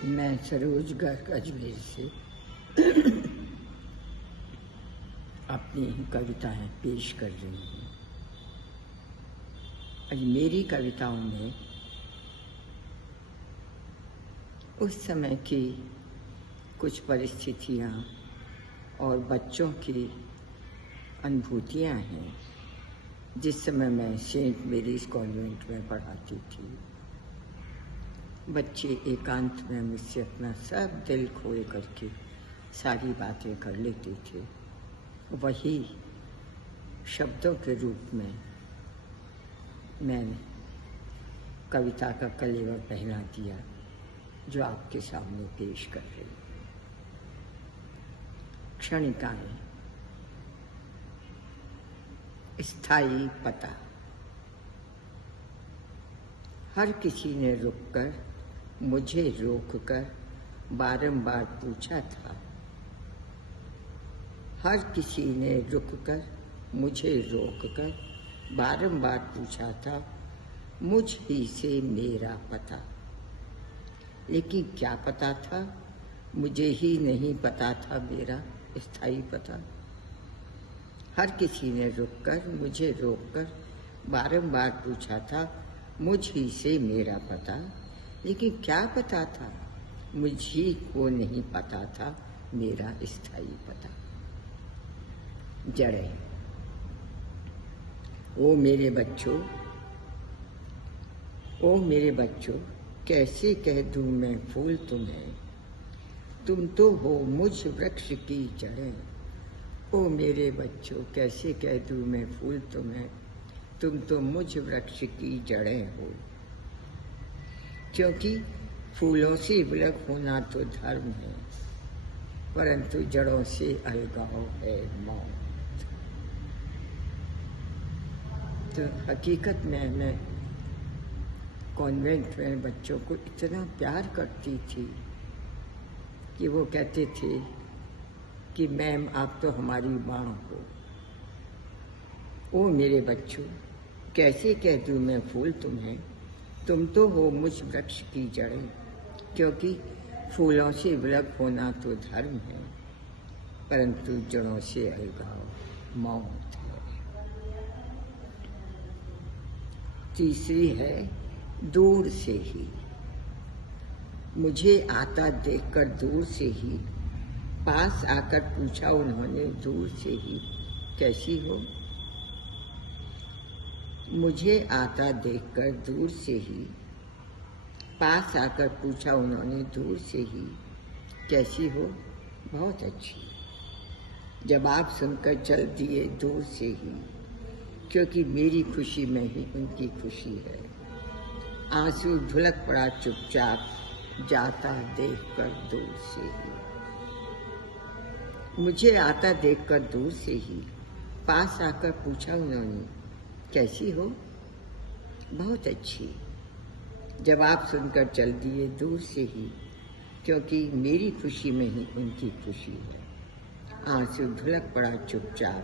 मैं सरोज गर्ग अजमेर से अपनी कविताएं पेश कर रही हूँ। मेरी कविताओं में उस समय की कुछ परिस्थितियाँ और बच्चों की अनुभूतियाँ हैं जिस समय मैं सेंट मेरीज कॉन्वेंट में पढ़ाती थी। बच्चे एकांत में मुझसे अपना सब दिल खोल करके सारी बातें कर लेते थे। वही शब्दों के रूप में मैंने कविता का कलेवर पहना दिया जो आपके सामने पेश कर रही हूँ। क्षणिकाएं, स्थायी पता। हर किसी ने रुककर मुझे रोककर बारंबार पूछा था। हर किसी ने रुककर मुझे रोककर बारंबार पूछा था मुझ ही से मेरा पता। लेकिन क्या पता था? मुझे ही नहीं पता था मेरा स्थायी पता। हर किसी ने रुककर मुझे रोककर बारंबार पूछा था मुझ ही से मेरा पता। लेकिन क्या पता था? मुझ ही को नहीं पता था मेरा स्थायी पता। जड़ें। ओ मेरे बच्चों, कैसे कह दूं मैं फूल तुम्हें, तुम तो हो मुझ वृक्ष की जड़ें। ओ मेरे बच्चों, कैसे कह दूं मैं फूल तुम्हें, तुम तो मुझ वृक्ष की जड़ें हो। क्योंकि फूलों से विलग होना तो धर्म है, परंतु जड़ों से अलगाव है मौत। तो हकीकत में मैं कॉन्वेंट में बच्चों को इतना प्यार करती थी कि वो कहते थे कि मैम आप तो हमारी माँ हो। ओ मेरे बच्चों, कैसे कह दूं मैं फूल तुम्हें, तुम तो हो मुझ वृक्ष की जड़ें। क्योंकि फूलों से विलग होना तो धर्म है, परंतु जड़ों से अलगाव मौत है। तीसरी है दूर से ही। मुझे आता देखकर दूर से ही, पास आकर पूछा उन्होंने दूर से ही, कैसी हो। मुझे आता देखकर दूर से ही, पास आकर पूछा उन्होंने दूर से ही, कैसी हो। बहुत अच्छी। जवाब सुनकर चल दिए दूर से ही, क्योंकि मेरी खुशी में ही उनकी खुशी है। आंसू ढुलक पड़ा चुपचाप, जाता देखकर दूर से ही। मुझे आता देखकर दूर से ही, पास आकर पूछा उन्होंने, कैसी हो। बहुत अच्छी। जवाब सुनकर चल दिए दूर से ही, क्योंकि मेरी खुशी में ही उनकी खुशी है। आंसू ढुलक पड़ा चुपचाप,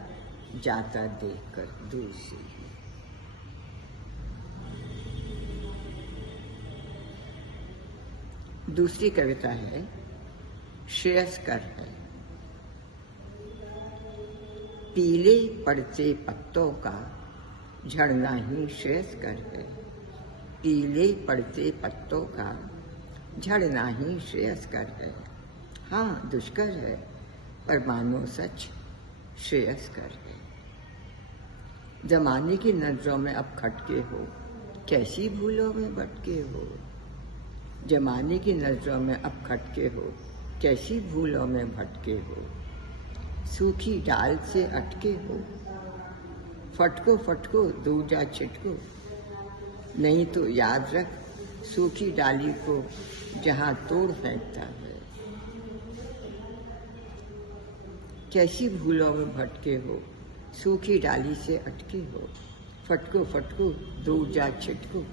जाता देखकर दूर से ही। दूसरी कविता है श्रेयस्कर है। पीले पड़ते पत्तों का झड़ना ही श्रेयस्कर है। पीले पड़ते पत्तों का झड़ना ही श्रेयस्कर है। हाँ, दुष्कर है, पर मानो सच श्रेयस्कर है। जमाने की नजरों में अब खटके हो, कैसी भूलों में भटके हो। जमाने की नजरों में अब खटके हो, कैसी भूलों में भटके हो। सूखी डाल से अटके हो, फटको फटको दूर जा छिटको। नहीं तो याद रख सूखी डाली को जहाँ तोड़ फेंकता है। कैसी भूलों में भटके हो, सूखी डाली से अटके हो। फटको फटको दूर जा छिटको।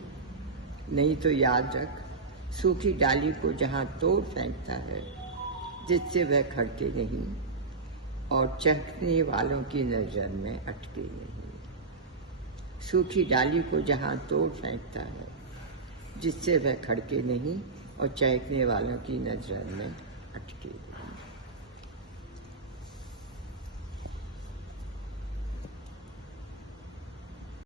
नहीं तो याद रख सूखी डाली को जहाँ तोड़ फेंकता है, जिससे वह खड़के नहीं और चहकने वालों की नजर में अटके नहीं। सूखी डाली को जहाँ तोड़ फेंकता है, जिससे वह खड़के नहीं और चहकने वालों की नजर में अटके हुए।